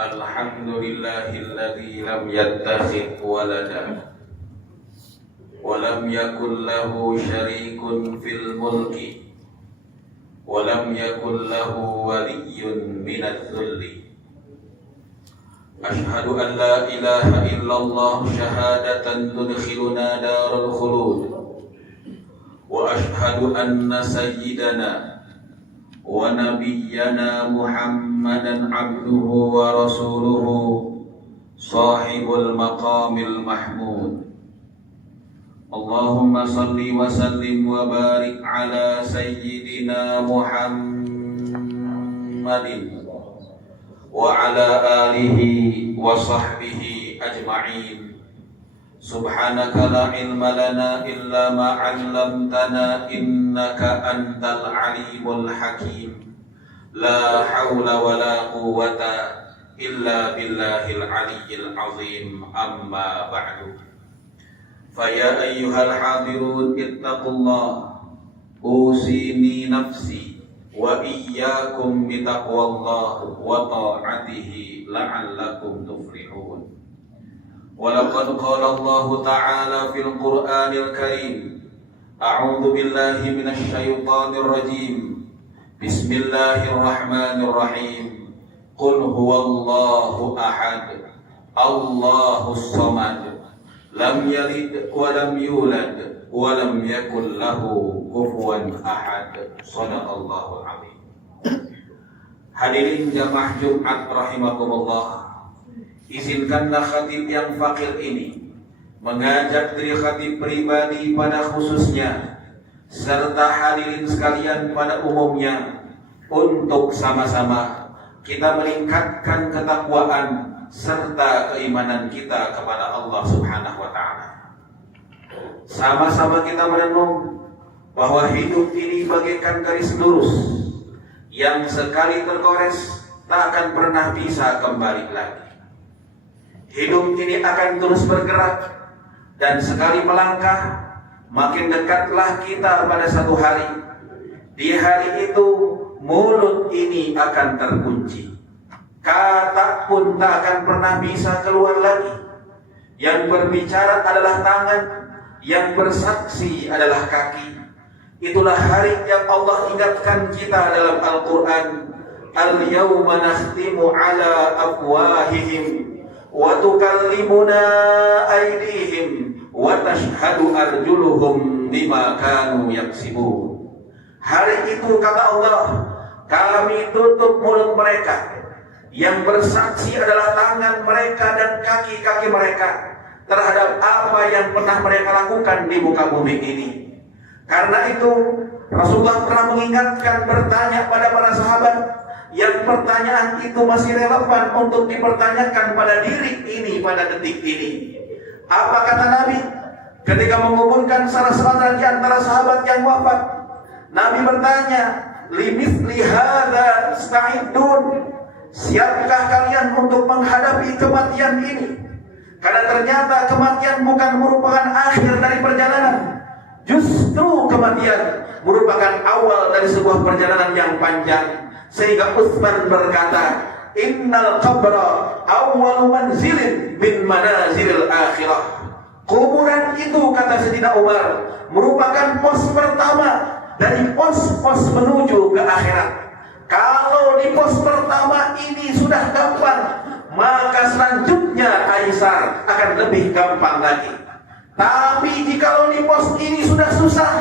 Alhamdulillahilladzi lam yattakhidh walada wa lam yakul lahu syarikun fil mulki wa lam yakul lahu waliyyun minadh dhulli. Ashhadu an la ilaha illallah syahadatan tudkhiluna darul khulud wa ashhadu anna sayyidana wa nabiyyana Muhammadan abduhu wa rasuluhu sahibul maqamil mahmud. Allahumma salli wa sallim wa barik ala sayyidina Muhammadin wa ala alihi wa sahbihi ajma'in. Subhanaka la ilma lana illa ma 'allamtana innaka antal alimul hakim. La haula wa la quwwata illa billahil aliyyil azim. Amma ba'du. Faya ayyuhal hadirun ittaqullah usini nafsi wa iyyakum bitaqwallah wa ta'atihi la'allakum tuflihun. Walaqad qala Allah ta'ala fil Qur'anil Karim, a'udzu billahi minasy syaithanir rajim. Bismillahirrahmanirrahim. Qul huwallahu ahad, Allahus samad, lam yalid wa lam yulad wa lam yakul lahu kufuwan ahad. Shadaqallahul azim. Hadirin jamaah Jumat rahimakumullah, izinkanlah khatib yang fakir ini mengajak diri khatib pribadi pada khususnya serta hadirin sekalian pada umumnya untuk sama-sama kita meningkatkan ketakwaan serta keimanan kita kepada Allah Subhanahu wa taala. Sama-sama kita merenung bahwa hidup ini bagaikan garis lurus yang sekali tergores tak akan pernah bisa kembali lagi. Hidup ini akan terus bergerak dan sekali melangkah makin dekatlah kita pada satu hari. Di hari itu mulut ini akan terkunci, kata pun tak akan pernah bisa keluar lagi. Yang berbicara adalah tangan, yang bersaksi adalah kaki. Itulah hari yang Allah ingatkan kita dalam Al-Quran. Al-yawma nakhtimu ala afwahihim wa tukallimuna aydihim wa tashhadu arjuluhum bima kanu yaksibun. Hari itu kata Allah, kami tutup mulut mereka, yang bersaksi adalah tangan mereka dan kaki-kaki mereka terhadap apa yang pernah mereka lakukan di muka bumi ini. Karena itu Rasulullah pernah mengingatkan, bertanya pada para sahabat, yang pertanyaan itu masih relevan untuk dipertanyakan pada diri ini, pada detik ini. Apa kata Nabi ketika menguburkan salah seorang di antara sahabat yang wafat? Nabi bertanya, limithli hadza ista'iddun, siapkah kalian untuk menghadapi kematian ini? Karena ternyata kematian bukan merupakan akhir dari perjalanan, justru kematian merupakan awal dari sebuah perjalanan yang panjang. Sehingga Utsman berkata, innal qabra awwalu manzilin min manazilil akhirah. Kuburan itu, kata Sayyidina Umar, merupakan pos pertama dari pos-pos menuju ke akhirat. Kalau di pos pertama ini sudah gampang, maka selanjutnya aisar akan lebih gampang lagi. Tapi jikalau di pos ini sudah susah,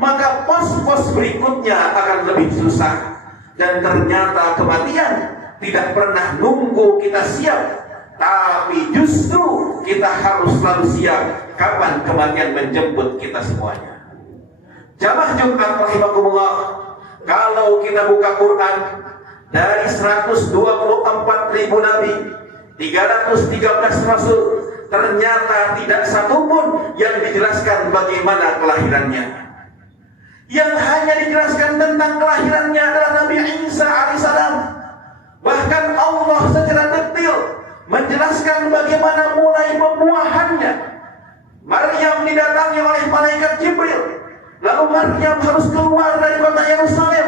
maka pos-pos berikutnya akan lebih susah. Dan ternyata kematian tidak pernah nunggu kita siap, tapi justru kita harus selalu siap kapan kematian menjemput kita semuanya. Jamaah Jumat rahimakumullah, kalau kita buka Quran, dari 124.000 nabi, 313 rasul, ternyata tidak satu pun yang dijelaskan bagaimana kelahirannya. Yang hanya dijelaskan tentang kelahirannya adalah Nabi Isa alaihissalam. Bahkan Allah secara detail menjelaskan bagaimana mulai pembuahannya. Maryam didatangi oleh malaikat Jibril, lalu Maryam harus keluar dari kota Yerusalem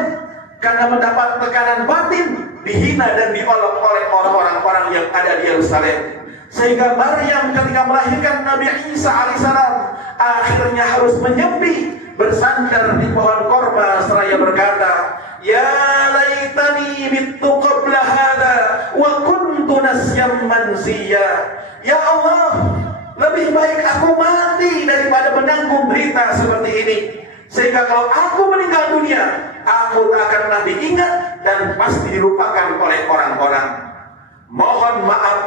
karena mendapat tekanan batin, dihina dan diolok oleh orang-orang yang ada di Yerusalem. Sehingga Maryam ketika melahirkan Nabi Isa alaihissalam akhirnya harus menyempi, bersandar di pohon korma seraya berkata, "Ya laitani mittu qabla hadha wa kuntu nasyam mansiya." Ya Allah, lebih baik aku mati daripada menanggung berita seperti ini. Sehingga kalau aku meninggal dunia, aku tak akan pernah diingat dan pasti dilupakan oleh orang-orang. Mohon maaf,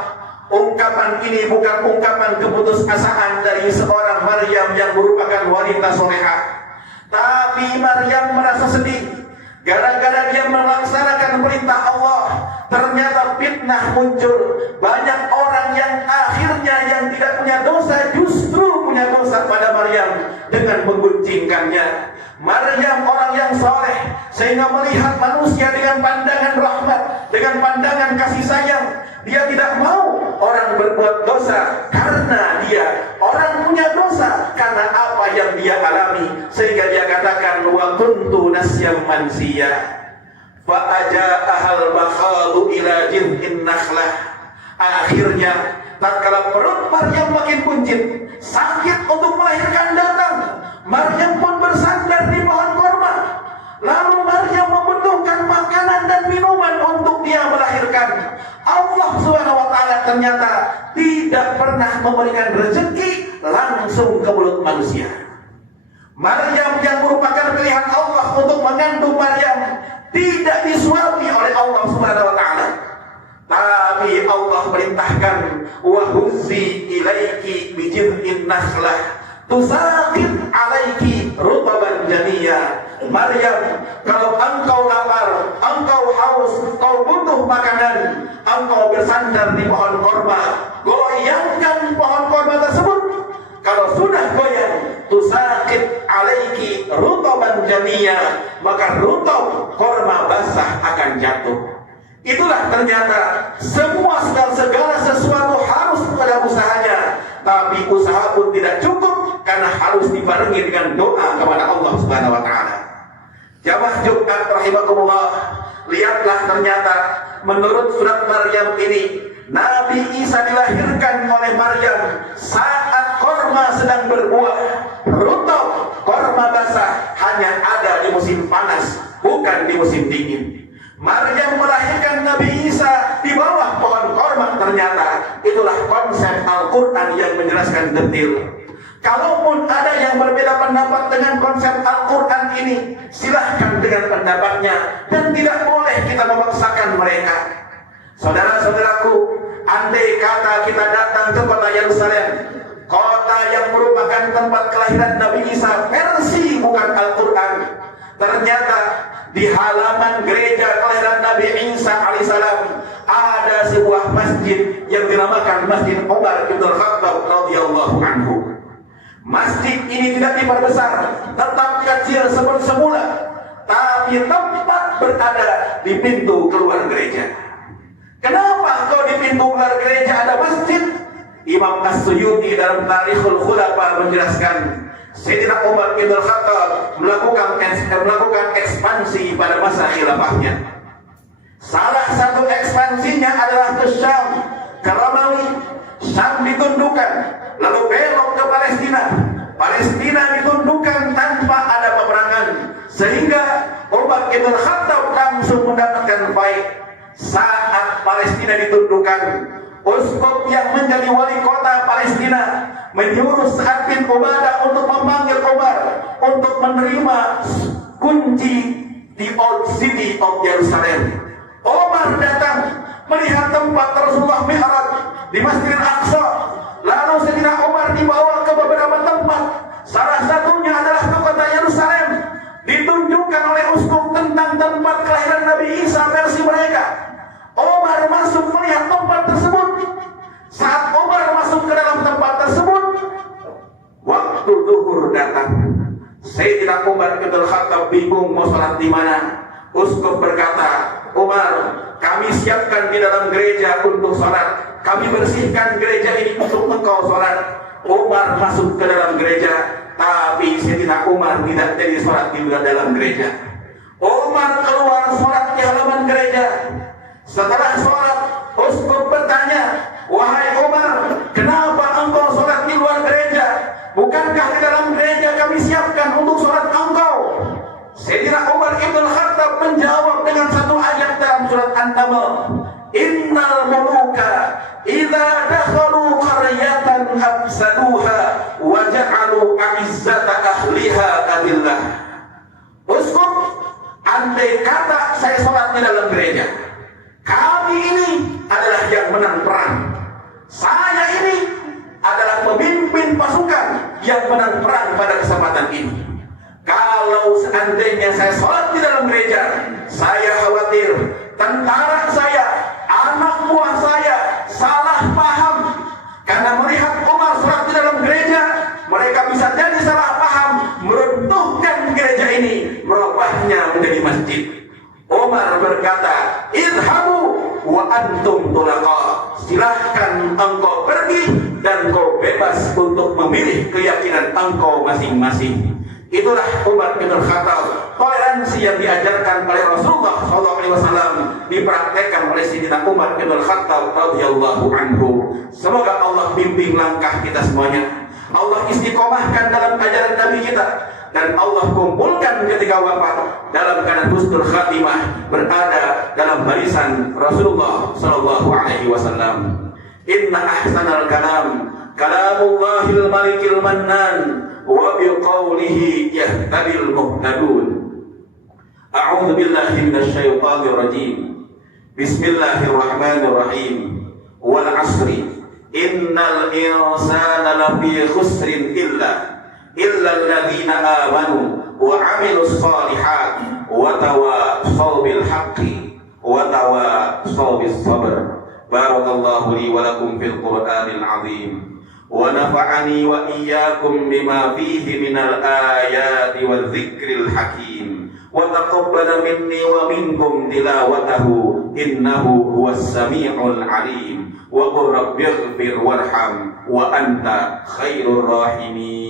ungkapan ini bukan ungkapan keputusasaan dari seorang Maryam yang merupakan wanita solehah. Tapi Maryam merasa sedih gara-gara dia melaksanakan perintah Allah. Ternyata fitnah muncul. Banyak orang yang akhirnya yang tidak punya dosa justru punya dosa pada Maryam dengan mengguncingkannya. Maryam orang yang soleh, sehingga melihat manusia dengan pandangan rahmat, dengan pandangan kasih sayang. Dia tidak mau orang berbuat dosa karena dia orang punya dosa karena apa yang dia alami. Sehingga dia katakan, wa kuntu nasyam mansiya fa aja'ahal makhadu ila jiz'in nakhlah. Akhirnya tatkala perut Maryam makin buncit, sakit untuk melahirkan datang, Maryam pun bersandar di pohon korma. Lalu Maryam membutuhkan makanan dan minuman untuk dia melahirkan. Allah SWT ternyata tidak pernah memberikan rezeki langsung ke mulut manusia. Maryam yang merupakan pilihan Allah untuk mengandung Maryam tidak disuapi oleh Allah SWT. Tapi Allah perintahkan, wa huzzi ilaiki bijiz'in nakhlah tusaqit alaiki rutaban janiyya. Maryam, kalau engkau lapar, engkau haus, kau butuh makanan, engkau bersandar di pohon korma, goyangkan pohon korma tersebut. Kalau sudah goyang, tusaqit alaiki rutaban janiyya, maka rutab korma basah akan jatuh. Itulah ternyata segala sesuatu harus ada usahanya. Tapi usaha pun tidak cukup karena harus dibarengi dengan doa kepada Allah Subhanahu wa taala. Jamaah Jumat rahimakumullah, lihatlah ternyata menurut surat Maryam ini, Nabi Isa dilahirkan oleh Maryam saat korma sedang berbuah. Rutab korma basah hanya ada di musim panas, bukan di musim dingin. Maryam melahirkan Nabi Isa di bawah pohon korma. Ternyata itulah konsep Al-Quran yang menjelaskan detail. Kalaupun ada yang berbeda pendapat dengan konsep Al-Quran ini, silahkan dengan pendapatnya dan tidak boleh kita memaksakan mereka. Saudara-saudaraku, andai kata kita datang ke kota Yerusalem, kota yang merupakan tempat kelahiran Nabi Isa versi bukan Al-Quran, ternyata di halaman gereja kelahiran Nabi Isa alaihissalam ada sebuah masjid yang dinamakan Masjid Umar bin Khattab radhiyallahu anhu. Masjid ini tidak diperbesar, tetap kecil seperti semula, tapi tempat berada di pintu keluar gereja. Kenapa kau di pintu keluar gereja ada masjid? Imam As-Suyuti dalam Tarikhul Khulafa menjelaskan, Sayyidina Umar bin Khattab melakukan ekspansi pada masa khilafahnya. Salah satu ekspansinya adalah ke Syam, ke Romawi. Syam ditundukkan, lalu belok ke Palestina. Palestina ditundukkan tanpa ada peperangan, sehingga Umar bin Khattab langsung mendapatkan baik. Saat Palestina ditundukkan, uskup yang menjadi wali kota Palestina menyuruh Sa'ad bin Ubadah untuk memanggil Umar untuk menerima kunci di Old City of Jerusalem. Umar datang melihat tempat Rasulullah Mi'raj di Masjidil Aqsa. Lalu Sayyidina Umar dibawa ke beberapa tempat. Salah satunya adalah ke kota Yerusalem. Ditunjukkan oleh uskup tentang tempat kelahiran Nabi Isa versi mereka. Umar masuk melihat tempat tersebut. Saat Umar masuk ke dalam tempat tersebut, waktu zuhur datang. Sayyidina Umar bin Khattab bingung mau sholat di mana. Uskup berkata, Umar, kami siapkan di dalam gereja untuk sholat. Kami bersihkan gereja ini untuk engkau sholat. Umar masuk ke dalam gereja, tapi Sayyidina Umar tidak jadi sholat di dalam gereja. Umar keluar sholat di halaman gereja. Setelah sholat, uskup bertanya, "Wahai Umar, kenapa engkau sholat di luar gereja? Bukankah di dalam gereja kami siapkan untuk sholat engkau?" Sayyidina Umar Ibn Khattab menjawab dengan satu ayat dalam surat An-Naml, "Innal muluka idza dakhalu qaryatan afsaduha wa ja'alu a'izzata ahliha adillah." Uskup, andai kata saya sholat di dalam gereja, kami ini adalah yang menang perang. Saya ini adalah pemimpin pasukan yang menang perang pada kesempatan ini. Kalau seandainya saya sholat di dalam gereja, saya khawatir tentara saya, anak buah saya salah paham. Karena melihat Umar sholat di dalam gereja, mereka bisa jadi salah paham, meruntuhkan gereja ini, merubahnya menjadi masjid. Umar berkata, "Idhabu wa antum tulaqa." Silahkan engkau pergi dan kau bebas untuk memilih keyakinan engkau masing-masing. Itulah Umar bin Khattab. Toleransi yang diajarkan oleh Rasulullah SAW dipraktekkan oleh Sayyidina Umar bin Khattab radhiyallahu anhu. Semoga Allah bimbing langkah kita semuanya. Allah istiqomahkan dalam ajaran Nabi kita, dan Allah kumpulkan ketika wafat dalam keadaan husnul khatimah, berada dalam barisan Rasulullah sallallahu alaihi wasallam. Inna ahsanal kalam kalamullahil malikil mannan wa biqaulihi yahtadil muhtadun. A'udzu billahi minasy syaithanir rajim. Bismillahirrahmanirrahim. Wal 'ashri innal insana lafi khusrin illa alladziina aamanu wa 'amilus shalihaati wa tawassaw bil haqqi wa tawassaw bis sabr. Barakallahu li wa lakum fil Qur'anil 'azim wa nafa'ani wa iyyakum bima fihi minal ayati wadh-dhikril hakim wa taqabbala minni wa minkum tilawatahu innahu huwas samii'ul 'aliim wa qur rabbighfir warham wa anta khairur rahimin.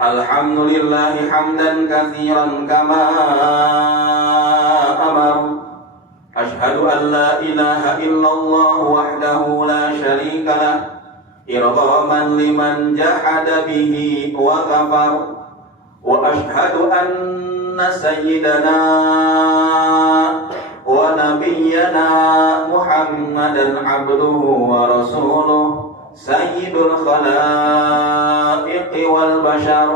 Alhamdulillah hamdan katsiran kama amar. Ashhadu an la ilaha illallah wahdahu la syarika lah irghaman liman jahada bihi wa kafar. Wa ashhadu anna sayyidana wa nabiyyana Muhammadan abduhu wa rasuluh sayyidul khalaiqi wal bashar.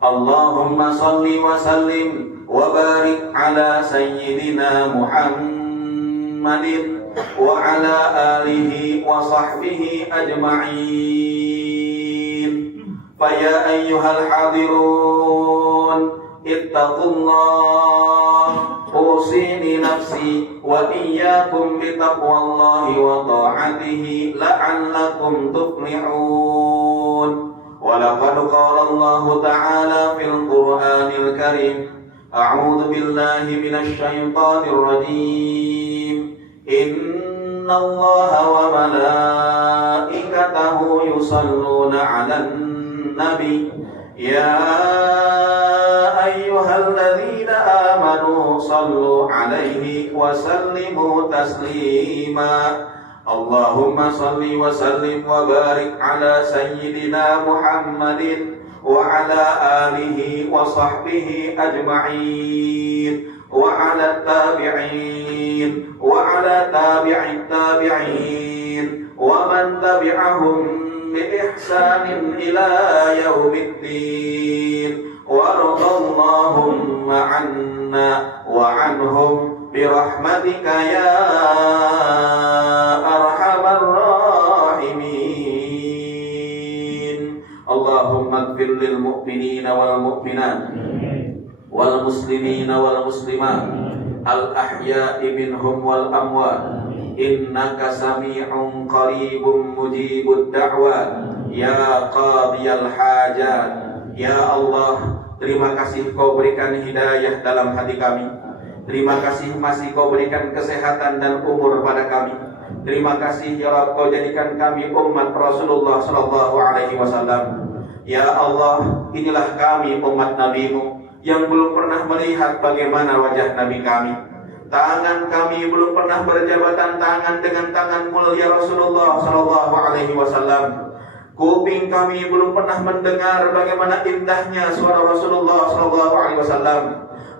Allahumma salli wa sallim wa barik ala sayyidina Muhammadin wa ala alihi wa sahbihi ajma'in. Faya ayyuhal hadirun ittaqullah, usini nafsi wa iyyakum bitaqwallahi wa ta'atihi la'allakum tuflihun. Wa laqad qala Allah ta'ala fil Qur'anil Karim, a'udzu billahi minasy syaithanir rajim. Innallaha wa malaikatahu yusalluna 'alan nabi ya ayyuhalladzina amanu sallu 'alaihi wa sallimu taslima. Allahumma salli wa sallim wa barik ala sayyidina Muhammadin wa ala alihi wa sahbihi ajma'in wa ala tabi'in wa ala tabi'it tabi'in wa man tabi'ahum بإحسان إلى يوم الدين وارض اللهم عنا وعنهم برحمتك يا أرحم الراحمين. اللهم اغفر للمؤمنين والمؤمنات والمسلمين والمسلمات الأحياء منهم والأموات innaka sami'un qaribun mujibud da'wat ya qadiyal hajat. Ya Allah, terima kasih Kau berikan hidayah dalam hati kami. Terima kasih masih Kau berikan kesehatan dan umur pada kami. Terima kasih ya Rabb, Kau jadikan kami umat Rasulullah sallallahu alaihi wasallam. Ya Allah, inilah kami umat Nabi-Mu yang belum pernah melihat bagaimana wajah Nabi kami. Tangan kami belum pernah berjabatan tangan dengan tangan mulia Rasulullah sallallahu alaihi wasallam. Kuping kami belum pernah mendengar bagaimana indahnya suara Rasulullah sallallahu alaihi wasallam.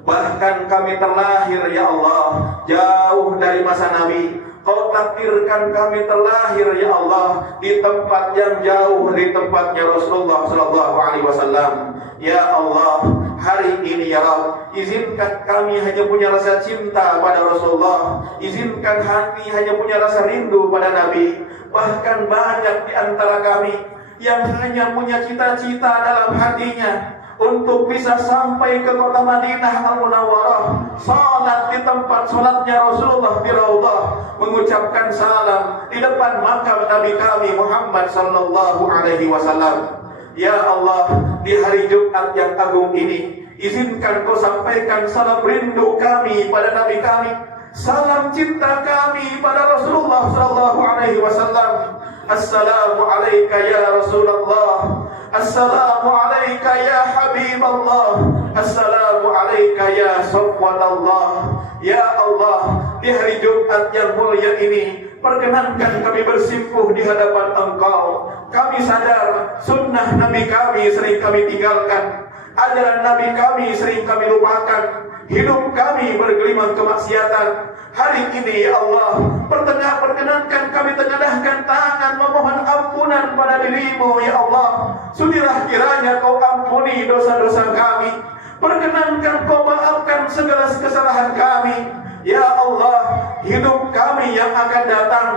Bahkan kami terlahir ya Allah jauh dari masa Nabi. Kau takdirkan kami terlahir ya Allah di tempat yang jauh dari tempatnya Rasulullah sallallahu alaihi wasallam. Ya Allah, hari ini ya Rabb, izinkan kami hanya punya rasa cinta pada Rasulullah, izinkan hati hanya punya rasa rindu pada Nabi. Bahkan banyak di antara kami yang hanya punya cita-cita dalam hatinya untuk bisa sampai ke kota Madinah Al-Munawwarah, salat di tempat salatnya Rasulullah di Raudhah, mengucapkan salam di depan makam Nabi kami Muhammad sallallahu alaihi wasallam. Ya Allah, di hari Jumat yang agung ini, izinkan Kau sampaikan salam rindu kami pada Nabi kami, salam cinta kami pada Rasulullah sallallahu alaihi wasallam. Assalamu alayka ya Rasulullah, assalamu alayka ya Habiballah, assalamu alayka ya Safwatallah. Ya Allah, di hari Jumat yang mulia ini, perkenankan kami bersimpuh di hadapan Engkau. Kami sadar sunnah Nabi kami sering kami tinggalkan, ajaran Nabi kami sering kami lupakan, hidup kami bergelimang kemaksiatan. Hari ini ya Allah, perkenankan kami tengadahkan tangan memohon ampunan pada diri-Mu ya Allah. Sudilah kiranya Kau ampuni dosa-dosa kami, perkenankan Kau maafkan segala kesalahan kami. Ya Allah, hidup kami yang akan datang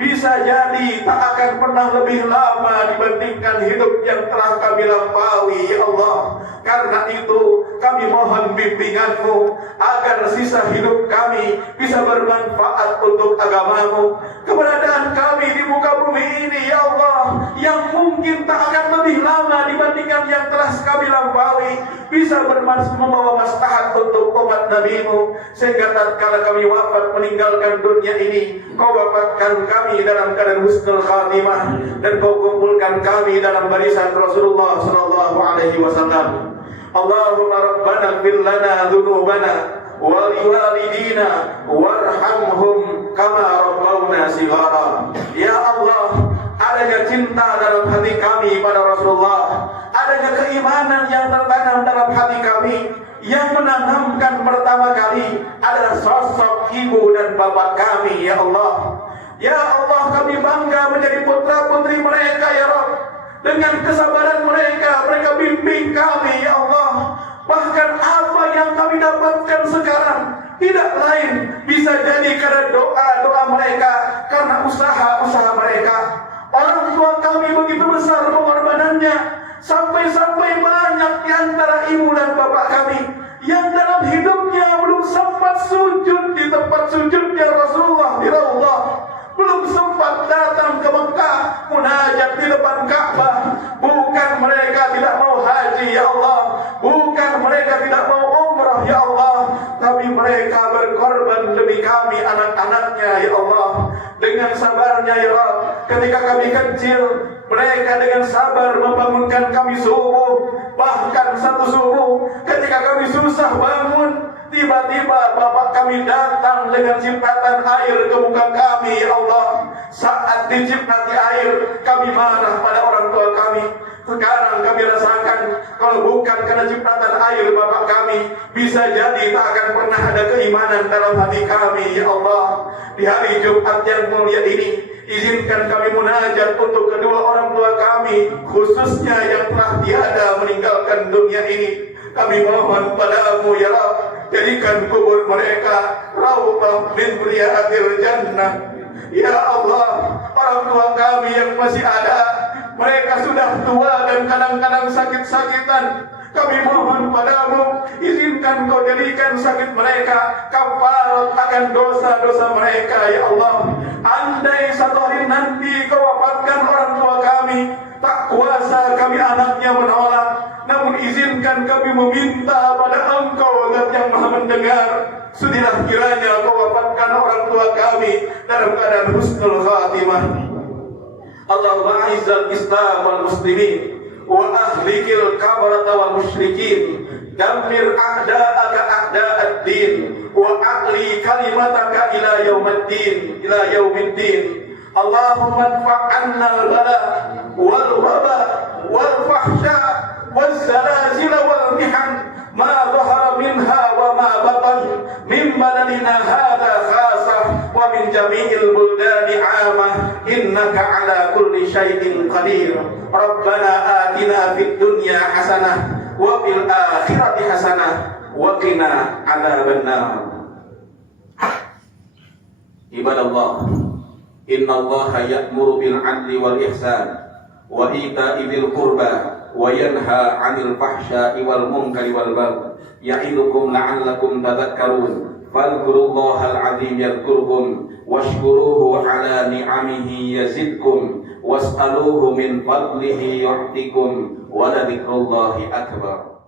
bisa jadi tak akan pernah lebih lama dibandingkan hidup yang telah kami lampaui ya Allah. Karena itu kami mohon bimbingan-Mu agar sisa hidup kami bisa bermanfaat untuk agama-Mu. Keberadaan kami di muka bumi ini ya Allah, yang mungkin tak akan lebih lama dibandingkan yang telah kami lampaui, bisa membawa maslahat untuk umat Nabi-Mu, sehingga tatkala kami wafat meninggalkan dunia ini, Kau wafatkan kami dalam keadaan husnul khatimah, dan Kau kumpulkan kami dalam barisan Rasulullah sallallahu alaihi wasallam. Allahumma rabbana ighfir lana dhunubana wa liwalidina warhamhum kama rabbawna shighara. Ya Allah, adanya cinta dalam hati kami pada Rasulullah, adanya keimanan yang tertanam dalam hati kami, yang menanamkan pertama kali adalah sosok ibu dan bapak kami ya Allah. Ya Allah, kami bangga menjadi putra putri mereka ya Rabb. Dengan kesabaran mereka, mereka bimbing kami ya Allah. Bahkan apa yang kami dapatkan sekarang tidak lain bisa jadi karena doa-doa mereka, karena usaha-usaha mereka. Orang tua kami begitu besar pengorbanannya, sampai-sampai banyak di antara ibu dan bapak kami yang dalam hidupnya belum sempat sujud di tempat sujudnya Rasulullah di Raudhah, belum sempat datang ke Mekah munajat di depan Ka'bah. Bukan mereka tidak mau haji ya Allah, bukan mereka tidak mau umrah ya Allah, tapi mereka berkorban demi kami anak-anaknya ya Allah. Dengan sabarnya ya Rabb, ketika kami kecil, mereka dengan sabar membangunkan kami subuh. Bahkan satu subuh ketika kami susah bangun, tiba-tiba bapak kami datang dengan cipratan air ke muka kami ya Allah. Saat diciprati air, kami marah pada orang tua kami. Sekarang kami rasakan, kalau bukan karena cipratan air bapak kami, bisa jadi tak akan pernah ada keimanan dalam hati kami ya Allah. Di hari Jumat yang mulia ini, izinkan kami munajat untuk kedua orang tua kami, khususnya yang telah tiada meninggalkan dunia ini. Kami mohon padamu ya Rabb, jadikan kubur mereka raudhah min riyadil jannah. Ya Allah, orang tua kami yang masih ada, mereka sudah tua dan kadang-kadang sakit-sakitan. Kami mohon padamu, izinkan Kau jadikan sakit mereka kafarat akan dosa-dosa mereka ya Allah. Andai satu hari nanti Kau wafatkan orang tua kami, tak kuasa kami anaknya menolak, namun izinkan kami meminta pada Engkau Zat yang Maha Mendengar, sudilah kiranya Kau wafatkan orang tua kami dalam keadaan husnul khatimah. Allahumma a'izzal Islam wal muslimin wa ahlikil kafarata wal musyrikin, dammir a'da'aka a'da'ad-din wa aqli kalimataka ila yaumiddin. Allahumma anfa'anna al-bala wal waba wal fahsya wal zalazil wal mihan ma dhahara minha wa ma batan min baladina hadha khasah wa min jami'il buldani 'amah innaka 'ala kulli syai'in qadir. Rabbana atina fid dunya hasanah wa fil akhirati hasanah wa qina 'adzabannar. Ibadallah, innallaha ya'muru bil 'adli wal ihsan wa ita'i dzil qurba wa yanha 'anil fahsya'i wal munkari wal baghi ya'idukum la'allakum tadhakkarun. Fadhkurullahal 'azim yadhkurkum washkuruhu 'ala ni'amihi yazidkum was'aluhu min fadlihi yu'tikum wa la dzikrullahi akbar.